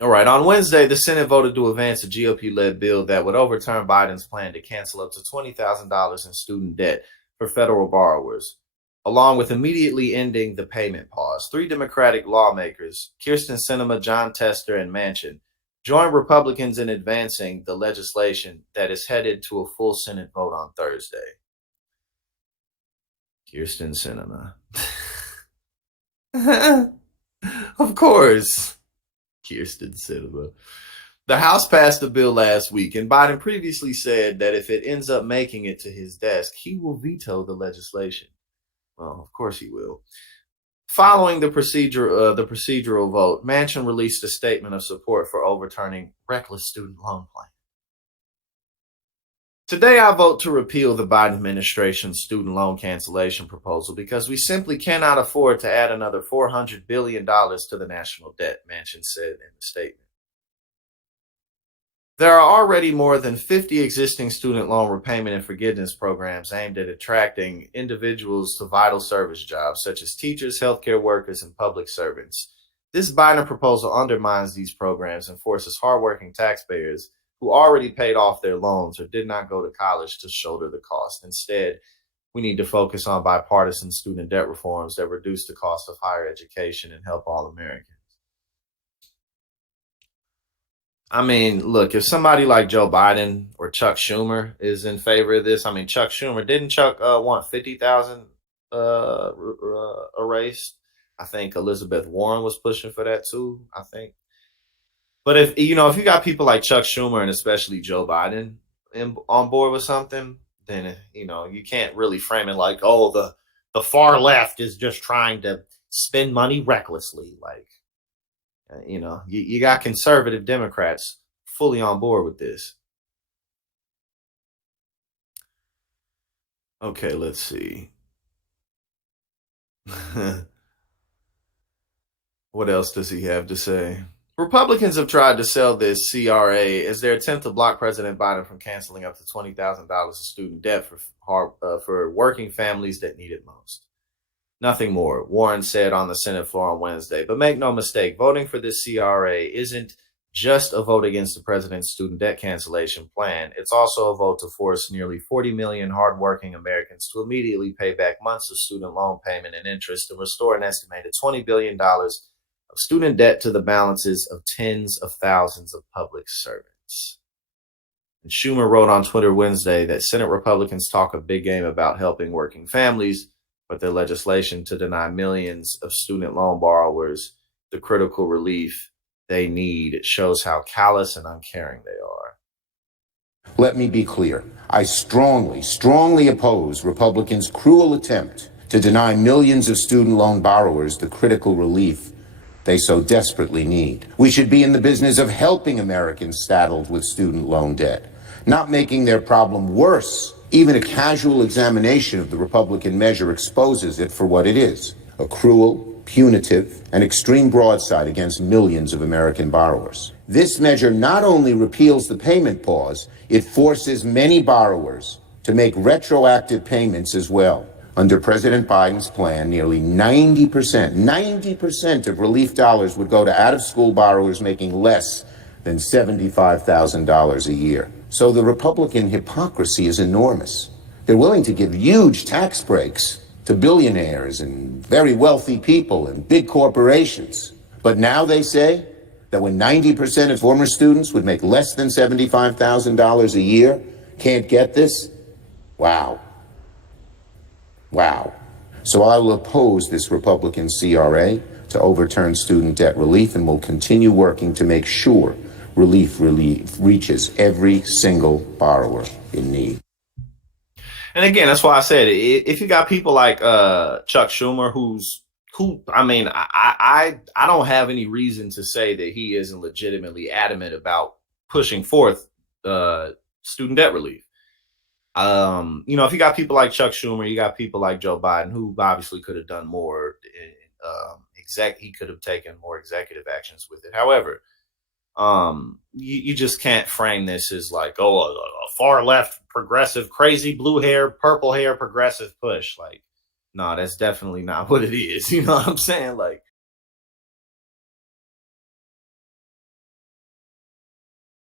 All right. On Wednesday, the Senate voted to advance a GOP-led bill that would overturn Biden's plan to cancel up to $20,000 in student debt for federal borrowers, along with immediately ending the payment pause. Three Democratic lawmakers, Kirsten Sinema, John Tester, and Manchin, joined Republicans in advancing the legislation that is headed to a full Senate vote on Thursday. Kirsten Sinema. Of course. Kirsten Sinema. The House passed the bill last week, and Biden previously said that if it ends up making it to his desk, he will veto the legislation. Well, of course he will. Following the procedural vote, Manchin released a statement of support for overturning reckless student loan plan. Today, I vote to repeal the Biden administration's student loan cancellation proposal because we simply cannot afford to add another $400 billion to the national debt, Manchin said in the statement. There are already more than 50 existing student loan repayment and forgiveness programs aimed at attracting individuals to vital service jobs such as teachers, healthcare workers, and public servants. This Biden proposal undermines these programs and forces hardworking taxpayers who already paid off their loans or did not go to college to shoulder the cost. Instead, we need to focus on bipartisan student debt reforms that reduce the cost of higher education and help all Americans. I mean, look, if somebody like Joe Biden or Chuck Schumer is in favor of this, I mean, Chuck Schumer, didn't Chuck want 50,000 erased? I think Elizabeth Warren was pushing for that too, I think. But if you got people like Chuck Schumer and especially Joe Biden on board with something, then you can't really frame it like, oh, the far left is just trying to spend money recklessly. Like, you got conservative Democrats fully on board with this. Okay, let's see. What else does he have to say? Republicans have tried to sell this CRA as their attempt to block President Biden from canceling up to $20,000 of student debt for working families that need it most. Nothing more, Warren said on the Senate floor on Wednesday. But make no mistake, voting for this CRA isn't just a vote against the president's student debt cancellation plan. It's also a vote to force nearly 40 million hardworking Americans to immediately pay back months of student loan payment and interest and restore an estimated $20 billion of student debt to the balances of tens of thousands of public servants. And Schumer wrote on Twitter Wednesday that Senate Republicans talk a big game about helping working families, but their legislation to deny millions of student loan borrowers the critical relief they need shows how callous and uncaring they are. Let me be clear. I strongly oppose Republicans' cruel attempt to deny millions of student loan borrowers the critical relief they so desperately need. We should be in the business of helping Americans saddled with student loan debt, not making their problem worse. Even a casual examination of the Republican measure exposes it for what it is: a cruel, punitive, and extreme broadside against millions of American borrowers. This measure not only repeals the payment pause, it forces many borrowers to make retroactive payments as well. Under President Biden's plan, nearly 90% of relief dollars would go to out-of-school borrowers making less than $75,000 a year. So the Republican hypocrisy is enormous. They're willing to give huge tax breaks to billionaires and very wealthy people and big corporations. But now they say that when 90% of former students would make less than $75,000 a year can't get this? Wow. So I will oppose this Republican CRA to overturn student debt relief and will continue working to make sure relief reaches every single borrower in need. And again, that's why I said, if you got people like Chuck Schumer, I don't have any reason to say that he isn't legitimately adamant about pushing forth student debt relief. If you got people like Chuck Schumer, you got people like Joe Biden, who obviously could have done more. He could have taken more executive actions with it. However, you just can't frame this as like, a far left progressive, crazy blue hair, purple hair progressive push. Like, no, that's definitely not what it is. You know what I'm saying? Like,